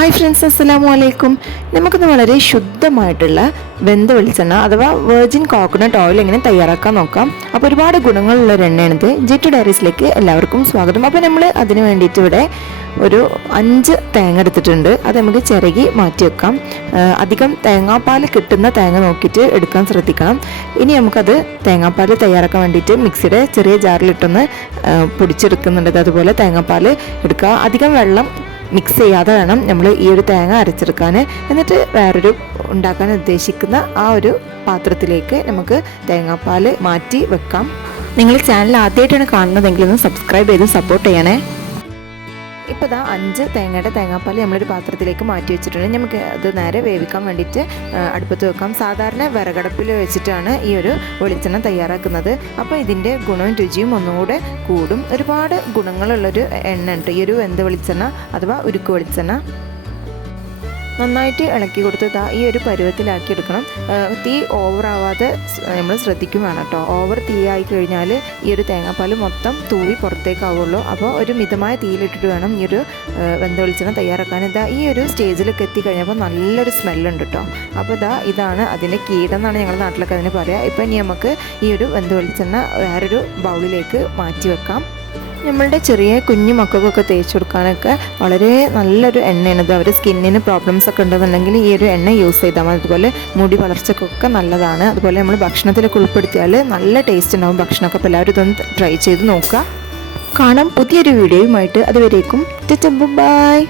Hi friends അസ്സലാമു അലൈക്കും നമുക്കിന്ന് വളരെ ശുദ്ധമായിട്ടുള്ള വെന്ത വെളിച്ചെണ്ണ അഥവാ വെർജിൻ കോക്കനട്ട് ഓയിൽ എങ്ങനെ തയ്യാറാക്കാൻ നോക്കാം. അപ്പോൾ ഒരുപാട് ഗുണങ്ങളുള്ള ഒരു എണ്ണയാണിത്. ജെറ്റ് ഡയറീസിലേക്ക് എല്ലാവർക്കും സ്വാഗതം. അപ്പോൾ നമ്മൾ അതിന് വേണ്ടിയിട്ട് ഇവിടെ ഒരു അഞ്ച് തേങ്ങ എടുത്തിട്ടുണ്ട്. അത് നമുക്ക് ചിരകി മാറ്റി വെക്കാം. അധികം തേങ്ങാപ്പാൽ കിട്ടുന്ന തേങ്ങ നോക്കിയിട്ട് എടുക്കാൻ ശ്രദ്ധിക്കണം. ഇനി നമുക്കത് തേങ്ങാപ്പാൽ തയ്യാറാക്കാൻ വേണ്ടിയിട്ട് മിക്സിയുടെ ചെറിയ ജാറിലിട്ടൊന്ന് പൊടിച്ചെടുക്കുന്നുണ്ട്. അതുപോലെ തേങ്ങാപ്പാൽ എടുക്കുക. അധികം വെള്ളം മിക്സ് ചെയ്യാതെ വേണം നമ്മൾ ഈ ഒരു തേങ്ങ അരച്ചെടുക്കാൻ. എന്നിട്ട് വേറൊരു ഉണ്ടാക്കാൻ ഉദ്ദേശിക്കുന്ന ആ ഒരു പാത്രത്തിലേക്ക് നമുക്ക് തേങ്ങാപ്പാൽ മാറ്റി വെക്കാം. നിങ്ങൾ ചാനൽ ആദ്യമായിട്ടാണ് കാണുന്നതെങ്കിൽ ഒന്ന് സബ്സ്ക്രൈബ് ചെയ്ത് സപ്പോർട്ട് ചെയ്യണേ. ഇപ്പോൾ ഇതാ അഞ്ച് തേങ്ങയുടെ തേങ്ങാപ്പാൽ നമ്മളൊരു പാത്രത്തിലേക്ക് മാറ്റി വെച്ചിട്ടുണ്ട്. നമുക്ക് അത് നേരെ വേവിക്കാൻ വേണ്ടിയിട്ട് അടുപ്പത്ത് വെക്കാം. സാധാരണ വിറകടപ്പിൽ വെച്ചിട്ടാണ് ഈ ഒരു വെളിച്ചെണ്ണ തയ്യാറാക്കുന്നത്. അപ്പോൾ ഇതിന്റെ ഗുണവും രുചിയും ഒന്നുകൂടെ കൂടും. ഒരുപാട് ഗുണങ്ങളുള്ളൊരു എണ്ണ ഉണ്ട്. ഈ ഒരു വെന്ത വെളിച്ചെണ്ണ അഥവാ ഉരുക്ക് വെളിച്ചെണ്ണ. നന്നായിട്ട് ഇളക്കി കൊടുത്ത് ദാ ഈ ഒരു പരുവത്തിലാക്കി എടുക്കണം. തീ ഓവറാവാതെ നമ്മൾ ശ്രദ്ധിക്കും വേണം കേട്ടോ ഓവർ തീ ആയി കഴിഞ്ഞാൽ ഈ ഒരു തേങ്ങാപ്പാൽ മൊത്തം തൂവി പുറത്തേക്കാവുള്ളൂ. അപ്പോൾ ഒരു മിതമായ തീയിലിട്ടിട്ട് വേണം ഈ ഒരു വെന്ത വെളിച്ചെണ്ണ തയ്യാറാക്കാൻ. ഇതാ ഈ ഒരു സ്റ്റേജിലൊക്കെ എത്തിക്കഴിഞ്ഞപ്പോൾ നല്ലൊരു സ്മെല്ലുണ്ട് കേട്ടോ അപ്പോൾ ഇതാ ഇതാണ് അതിന്റെ കീടെന്നാണ് ഞങ്ങളുടെ നാട്ടിലൊക്കെ അതിന് പറയുക ഇപ്പം ഇനി നമുക്ക് ഈ ഒരു വെന്ത വെളിച്ചെണ്ണ വേറൊരു ബൗളിലേക്ക് മാറ്റി വെക്കാം. നമ്മളുടെ ചെറിയ കുഞ്ഞു മക്കൾക്കൊക്കെ തേച്ച് കൊടുക്കാനൊക്കെ വളരെ നല്ലൊരു എണ്ണയാണ്. ഇത് അവർ സ്കിന്നിന് പ്രോബ്ലംസ് ഒക്കെ ഉണ്ടെന്നുണ്ടെങ്കിൽ ഈ ഒരു എണ്ണ യൂസ് ചെയ്താൽ മതി. അതുപോലെ മുടി വളർച്ചക്കൊക്കെ നല്ലതാണ്. അതുപോലെ നമ്മൾ ഭക്ഷണത്തിലൊക്കെ ഉൾപ്പെടുത്തിയാൽ നല്ല ടേസ്റ്റ് ഉണ്ടാവും ഭക്ഷണമൊക്കെ. അപ്പോൾ എല്ലാവരും ഇതൊന്ന് ട്രൈ ചെയ്ത് നോക്കുക. കാണാം പുതിയൊരു വീഡിയോയുമായിട്ട് അതുവരേക്കും ബൈ.